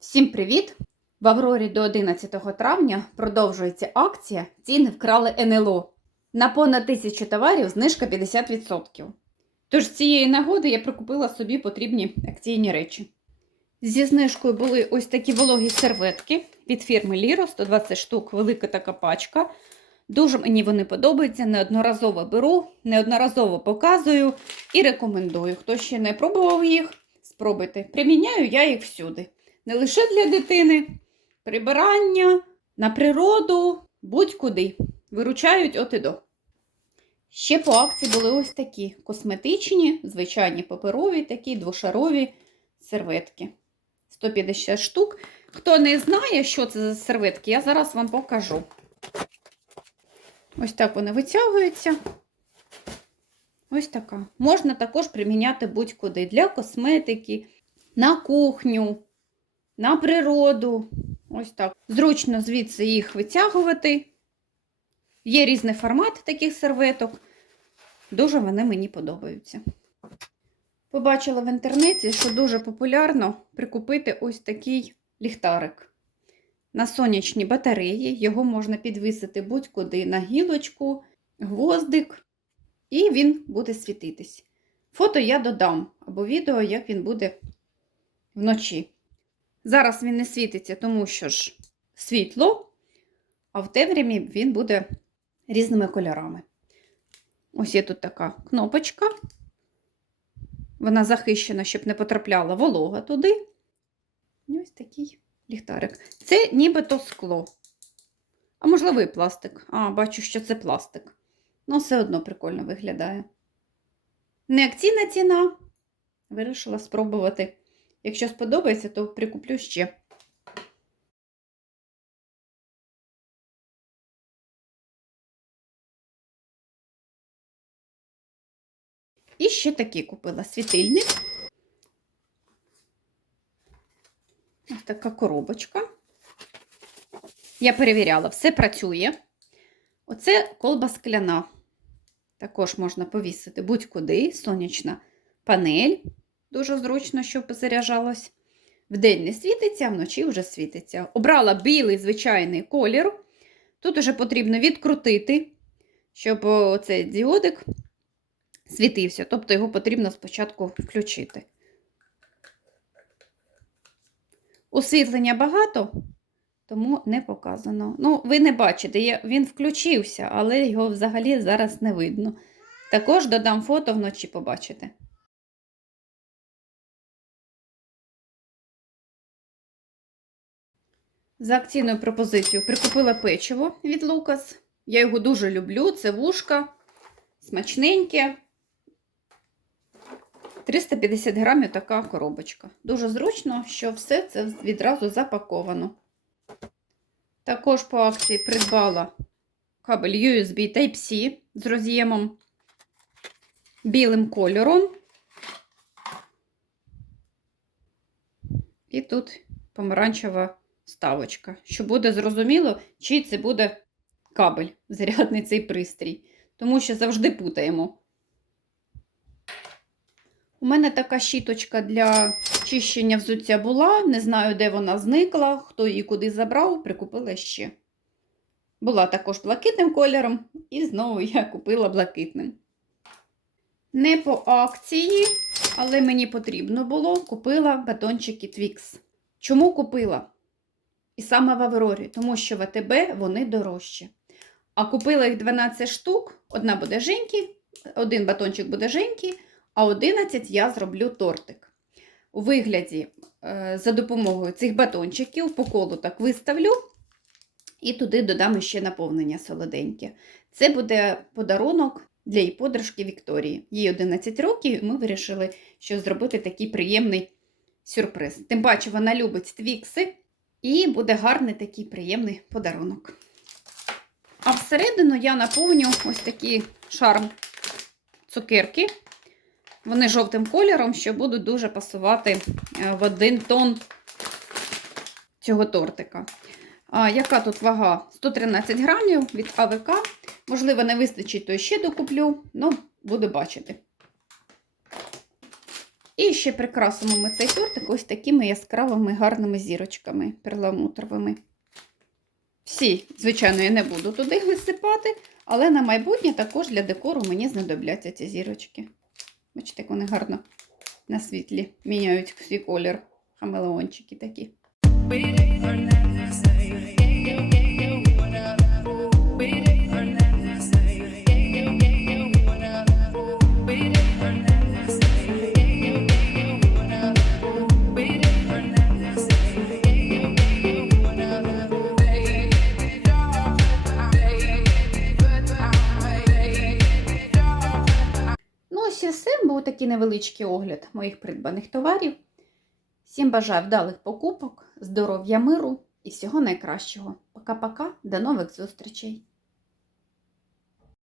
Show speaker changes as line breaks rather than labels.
Всім привіт! В Аврорі до 11 травня продовжується акція Ціни вкрали НЛО. На понад тисячу товарів знижка 50%. Тож з цієї нагоди я прикупила собі потрібні акційні речі. Зі знижкою були ось такі вологі серветки від фірми Ліро, 120 штук, велика така пачка. Дуже мені вони подобаються, неодноразово беру, неодноразово показую і рекомендую. Хто ще не пробував їх, спробуйте. Приміняю я їх всюди не лише для дитини, прибирання, на природу, будь-куди. Виручають от і до. Ще по акції були ось такі косметичні, звичайні паперові, такі двошарові серветки. 150 штук. Хто не знає, що це за серветки, я зараз вам покажу. Ось так вони витягуються. Ось така. Можна також приміняти будь-куди для косметики, на кухню, на природу. Ось так. Зручно звідси їх витягувати. Є різний формат таких серветок. Дуже вони мені подобаються. Побачила в інтернеті, що дуже популярно прикупити ось такий ліхтарик. На сонячні батареї. Його можна підвісити будь-куди на гілочку, гвоздик, і він буде світитись. Фото я додам або відео, як він буде вночі. Зараз він не світиться, тому що ж світло, а в темряві він буде різними кольорами. Ось є тут така кнопочка. Вона захищена, щоб не потрапляла волога туди. І ось такий ліхтарик. Це нібито скло. А можливо, і пластик. А, бачу, що це пластик. Ну, все одно прикольно виглядає. Не акційна ціна. Вирішила спробувати. Якщо сподобається, то прикуплю ще. І ще такі купила світильник. Ось така коробочка. Я перевіряла, все працює. Оце колба скляна. Також можна повісити будь-куди, сонячна панель. Дуже зручно, щоб заряджалось. Вдень не світиться, вночі вже світиться. Обрала білий звичайний колір. Тут вже потрібно відкрутити, щоб цей діодик світився. Тобто його потрібно спочатку включити. Освітлення багато, тому не показано. Ну, ви не бачите, він включився, але його взагалі зараз не видно. Також додам фото вночі побачите. За акційною пропозицією прикупила печиво від Лукас. Я його дуже люблю. Це вушка, смачненьке. 350 грамів така коробочка. Дуже зручно, що все це відразу запаковано. Також по акції придбала кабель USB Type-C з роз'ємом білим кольором. І тут помаранчева ставочка, щоб буде зрозуміло, чий це буде кабель, зарядний цей пристрій. Тому що завжди путаємо. У мене така щіточка для чищення взуття була. Не знаю, де вона зникла, хто її куди забрав, прикупила ще. Була також блакитним кольором, і знову я купила блакитним. Не по акції, але мені потрібно було, купила батончики Twix. Чому купила? І саме в Аврорі, тому що в АТБ вони дорожчі. А купила їх 12 штук, одна буде женькі, один батончик буде женький, а 11 я зроблю тортик. У вигляді е, за допомогою цих батончиків по колу так виставлю і туди додам ще наповнення солоденьке. Це буде подарунок для її подружки Вікторії. Їй 11 років, і ми вирішили, що зробити такий приємний сюрприз. Тим паче, вона любить твікси. І буде гарний такий приємний подарунок. А всередину я наповню ось такі шарм цукерки. Вони жовтим кольором, що будуть дуже пасувати в один тон цього тортика. А, яка тут вага? 113 грамів від АВК. Можливо, не вистачить, то ще докуплю, ну, буду бачити. І ще прикрасимо ми цей тортик ось такими яскравими гарними зірочками перламутровими. Всі, звичайно, я не буду туди висипати, але на майбутнє також для декору мені знадобляться ці зірочки. Бачите, як вони гарно на світлі міняють свій колір. Хамелеончики такі. Невеличкий огляд моїх придбаних товарів. Всім бажаю вдалих покупок, здоров'я, миру і всього найкращого. Пока-пока, до нових зустрічей!